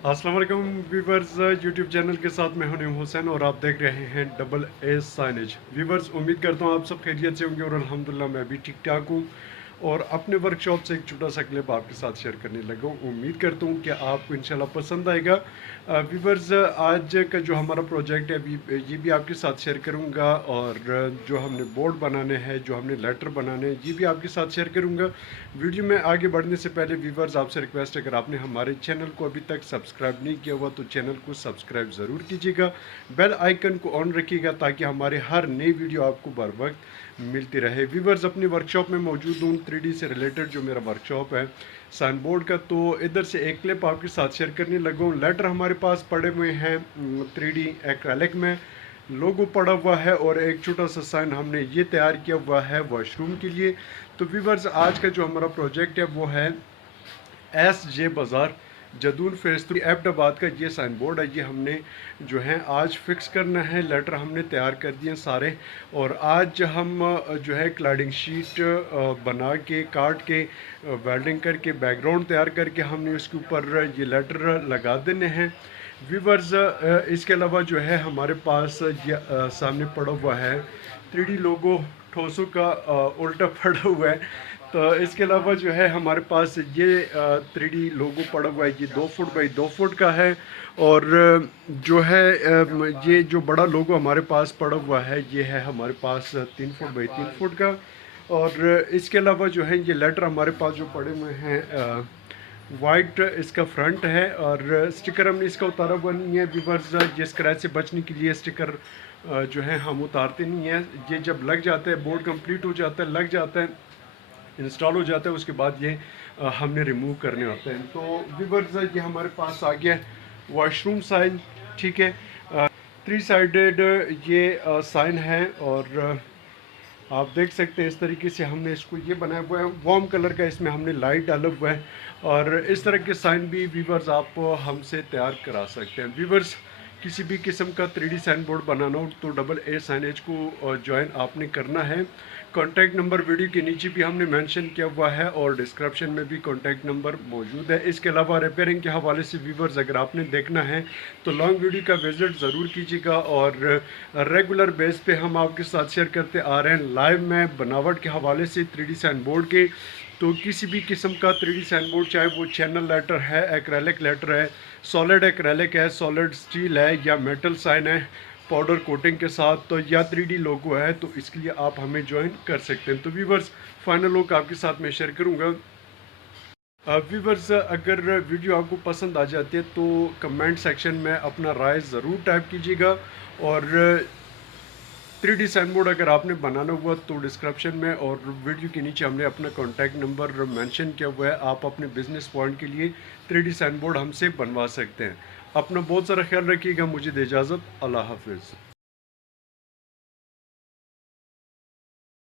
अस्सलाम वालेकुम viewers, YouTube channel के साथ मैं हूं नईम हुसैन और आप देख रहे हैं डबल ए साइनेज। व्यूवर्स, उम्मीद करता हूं आप सब खैरियत से होंगे और अल्हम्दुलिल्लाह मैं भी ठीक ठाक हूं और अपने वर्कशॉप से एक छोटा सा क्लिप आपके साथ शेयर करने लगा हूं। उम्मीद करता हूं कि आपको इंशाल्लाह पसंद आएगा। व्यूवर्स, आज का जो हमारा प्रोजेक्ट है ये भी आपके साथ शेयर करूंगा और जो हमने बोर्ड बनाने हैं, जो हमने लेटर बनाने हैं, ये भी आपके साथ शेयर करूंगा। वीडियो में आगे बढ़ने से पहले व्यूवर्स, आपसे रिक्वेस्ट है, अगर आपने हमारे चैनल को अभी तक सब्सक्राइब नहीं किया हुआ तो चैनल को सब्सक्राइब ज़रूर कीजिएगा, बेल आइकन को ऑन रखिएगा ताकि हमारे हर नई वीडियो आपको बर वक्त मिलती रहे। व्यूवर्स, अपनी वर्कशॉप में मौजूद हूँ, 3D से रिलेटेड जो मेरा वर्कशॉप है साइन बोर्ड का, तो इधर से एक क्लिप आपके साथ शेयर करने लगा हूँ। लेटर हमारे पास पड़े हुए हैं 3D एक्रेलिक में, लोगो पड़ा हुआ है और एक छोटा सा साइन हमने ये तैयार किया हुआ है वॉशरूम के लिए। तो व्यूवर्स, आज का जो हमारा प्रोजेक्ट है वो है SJ बाज़ार जदून फेस 3 एबटाबाद का ये साइन बोर्ड है। ये हमने जो है आज फिक्स करना है। लेटर हमने तैयार कर दिए सारे और आज हम जो है क्लाडिंग शीट बना के काट के वेल्डिंग करके बैकग्राउंड तैयार करके हमने उसके ऊपर ये लेटर लगा देने हैं। व्यूवर्स, इसके अलावा जो है हमारे पास ये सामने पड़ा हुआ है 3D लोगो ठोसों का उल्टा पड़ा हुआ है। तो इसके अलावा जो है हमारे पास ये 3D लोगो पड़ा हुआ है, ये 2 फुट बाई 2 फुट का है। और जो है ये जो बड़ा लोगो हमारे पास पड़ा हुआ है ये है हमारे पास 3 फुट बाई 3 फुट का। और इसके अलावा जो है ये लेटर हमारे पास जो पड़े हुए हैं वाइट इसका फ्रंट है और स्टिकर हमने इसका उतारा हुआ नहीं है। व्यूवर्स, ये स्क्रैच से बचने के लिए स्टिकर जो है हम उतारते नहीं है। ये जब लग जाता है, बोर्ड कंप्लीट हो जाता है, लग जाता है, इंस्टॉल हो जाता है, उसके बाद ये हमने रिमूव करने होते हैं। तो व्यूवर्स, ये हमारे पास आ गया वॉशरूम साइन, ठीक है। 3 साइडेड ये साइन है और आप देख सकते हैं इस तरीके से हमने इसको ये बनाया हुआ है, वार्म कलर का, इसमें हमने लाइट डाला हुआ है। और इस तरह के साइन भी व्यूवर्स आप हमसे तैयार करा सकते हैं। व्यूवर्स, किसी भी किस्म का 3D साइन बोर्ड बनाना हो तो डबल ए साइनेज को ज्वाइन आपने करना है। कॉन्टैक्ट नंबर वीडियो के नीचे भी हमने मेंशन किया हुआ है और डिस्क्रिप्शन में भी कॉन्टैक्ट नंबर मौजूद है। इसके अलावा रिपेयरिंग के हवाले से व्यूवर्स, अगर आपने देखना है तो लॉन्ग वीडियो का विजिट ज़रूर कीजिएगा और रेगुलर बेस पे हम आपके साथ शेयर करते आ रहे हैं लाइव में बनावट के हवाले से 3D साइन बोर्ड के। तो किसी भी किस्म का 3D साइन बोर्ड, चाहे वो चैनल लेटर है, एक्रेलिक लेटर है, सॉलिड एक्रेलिक है, सॉलिड स्टील है या मेटल साइन है पाउडर कोटिंग के साथ, तो या 3D लोगो है, तो इसके लिए आप हमें ज्वाइन कर सकते हैं। तो व्यूवर्स, फाइनल लुक आपके साथ मैं शेयर करूंगा। व्यूवर्स, अगर वीडियो आपको पसंद आ जाती है तो कमेंट सेक्शन में अपना राय ज़रूर टाइप कीजिएगा और 3D साइन बोर्ड अगर आपने बनाना हुआ तो डिस्क्रिप्शन में और वीडियो के नीचे हमने अपना कॉन्टैक्ट नंबर मेंशन किया हुआ है। आप अपने बिजनेस पॉइंट के लिए 3D साइन बोर्ड हमसे बनवा सकते हैं। अपना बहुत सारा ख्याल रखिएगा। मुझे दे इजाज़त। अल्लाह हाफिज़।